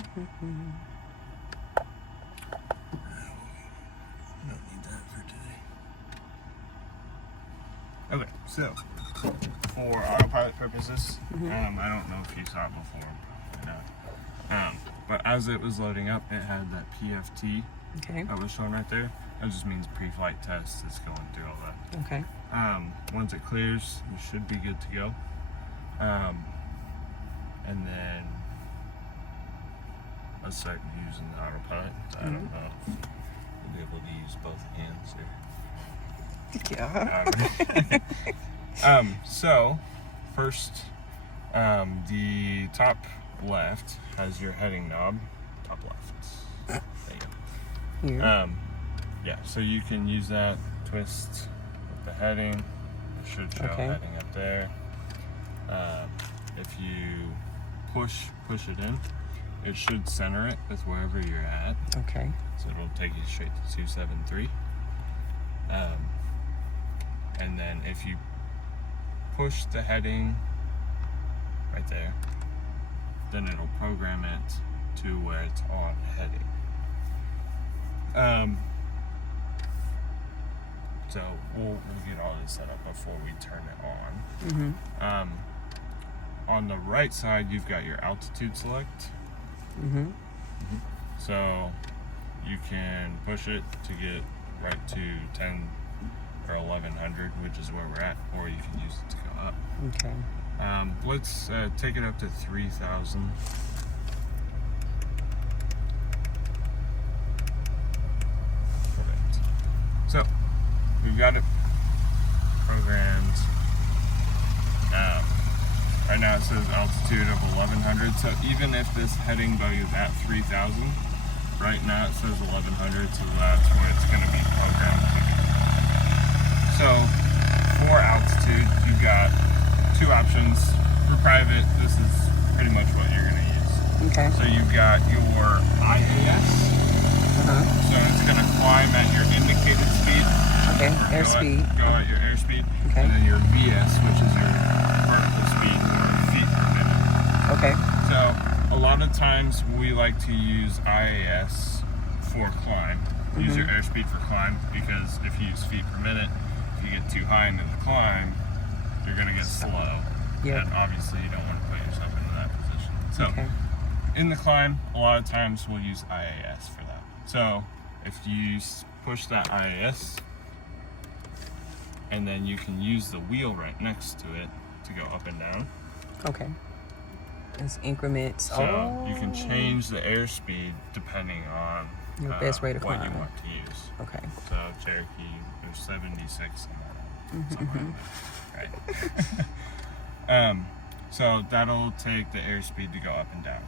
Don't need that for today. Okay, so for autopilot purposes, I don't know if you saw it before, probably not. But as it was loading up, it had that PFT that was shown right there. That just means pre-flight test. It's going through all that. Okay. Once it clears, you should be good to go. And then let's start using the autopilot. I don't know if we'll be able to use both hands or. Yeah. So first, the top left has your heading knob. Top left. There you go. Here. Yeah, so you can use that, twist with the heading. It should show heading up there. If you push it in, it should center it with wherever you're at. Okay. So it'll take you straight to 273. And then if you push the heading right there, then it'll program it to where it's on heading. So we'll get all this set up before we turn it on. On the right side, you've got your altitude select. So you can push it to get right to 10 or 1100, which is where we're at, or you can use it to go up. Okay. Let's take it up to 3,000. Perfect. So we've got it programmed. Right now it says altitude of 1100. So even if this heading bug is at 3,000, right now it says 1100, so that's where it's going to be programmed. So for altitude, you've got two options. For private, this is pretty much what you're going to use. Okay. So you've got your IAS. So it's going to climb at your indicated speed. Okay, airspeed. Go at your airspeed. Okay. And then your VS, which is your vertical speed, or feet per minute. Okay. So a lot of times we like to use IAS for climb. Use your airspeed for climb, because if you use feet per minute, if you get too high into the climb, you're going to get slow. Yep. And obviously you don't want to put yourself into that position. So in the climb, a lot of times we'll use IAS for that. So if you push that IAS, and then you can use the wheel right next to it to go up and down. Okay. It's increments. So you can change the airspeed depending on your best way to what climb. you want to use. Okay. So Cherokee, there's 76 on that. Something like that. Right. So that'll take the airspeed to go up and down.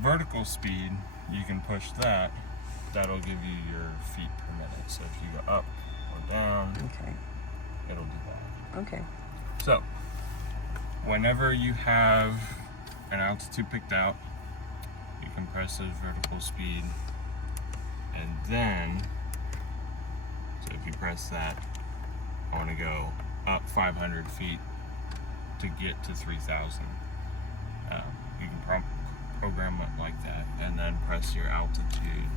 Vertical speed, you can push that. That'll give you your feet per minute. So if you go up or down, it'll do that. Okay. So whenever you have an altitude picked out, you can press the vertical speed, and then, so if you press that, I want to go up 500 feet to get to 3,000. You can program it like that, and then press your altitude.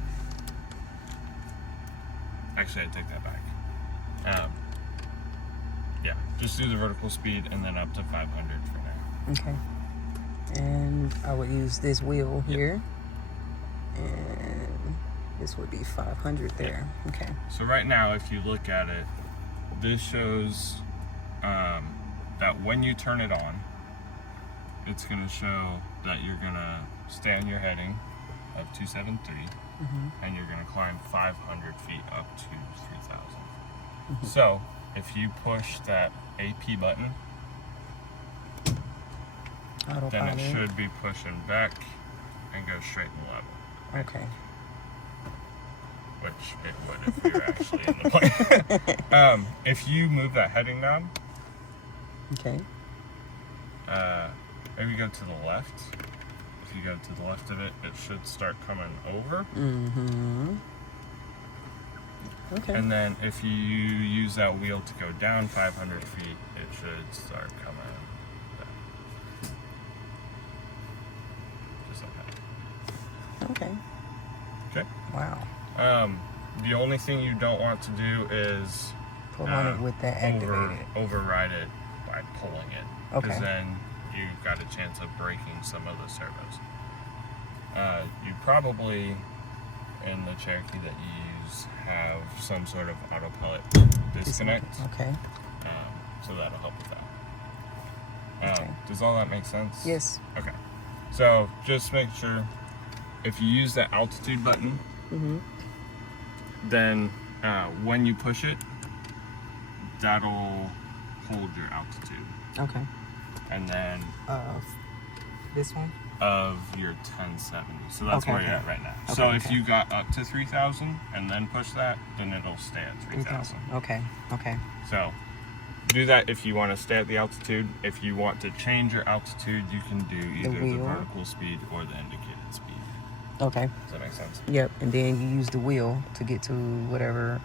Actually, I take that back. Yeah, just do the vertical speed and then up to 500 for now. Okay. And I would use this wheel here. And this would be 500 there. Okay. So right now, if you look at it, this shows that when you turn it on, it's going to show that you're going to stay on your heading of 273, and you're going to climb 500 feet up to 3,000. So if you push that AP button, Autopilot. then it should be pushing back and go straight and level. Okay. Which it would if we were actually in the plane. If you move that heading knob, Okay. maybe go to the left. If you go to the left of it, it should start coming over. Okay. And then if you use that wheel to go down 500 feet, it should start coming back. Just like that. Okay. Okay. Wow. The only thing you don't want to do is Pull on it with that activated. override it by pulling it. Okay. Because then you've got a chance of breaking some of the servos. You probably, in the Cherokee that you use, have some sort of autopilot disconnect. Okay. So that'll help with that. Okay. Does all that make sense? Yes. Okay. So just make sure if you use the altitude button, then when you push it, that'll hold your altitude. Okay. And then This one? of your 1070. So that's where you're at right now. So if you got up to 3,000 and then push that, then it'll stay at 3,000. Okay. Okay. So do that if you want to stay at the altitude. If you want to change your altitude, you can do either the vertical speed or the indicated speed. Okay. Does that make sense? Yep. And then you use the wheel to get to whatever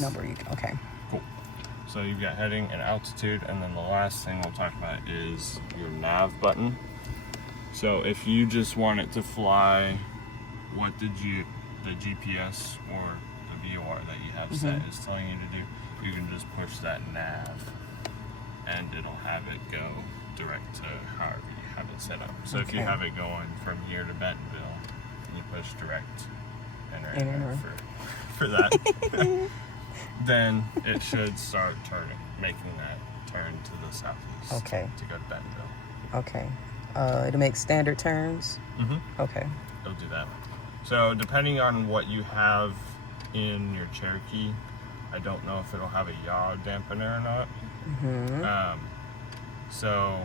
number you can. Okay. Cool. So you've got heading and altitude, and then the last thing we'll talk about is your nav button. So if you just want it to fly what the GPS or the VOR that you have set is telling you to do, you can just push that nav and it'll have it go direct to however you have it set up. So if you have it going from here to Bentonville, you push direct enter for that. Then it should start making that turn to the southeast. Okay. To go to Bentonville. Okay. It'll make standard turns. Okay. It'll do that. So depending on what you have in your Cherokee, I don't know if it'll have a yaw dampener or not. So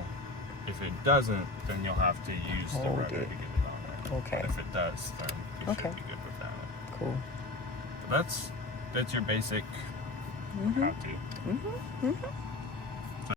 if it doesn't, then you'll have to use the rudder to get it on there. Okay. But if it does, then you should be good with that. Cool. But that's your basic how to.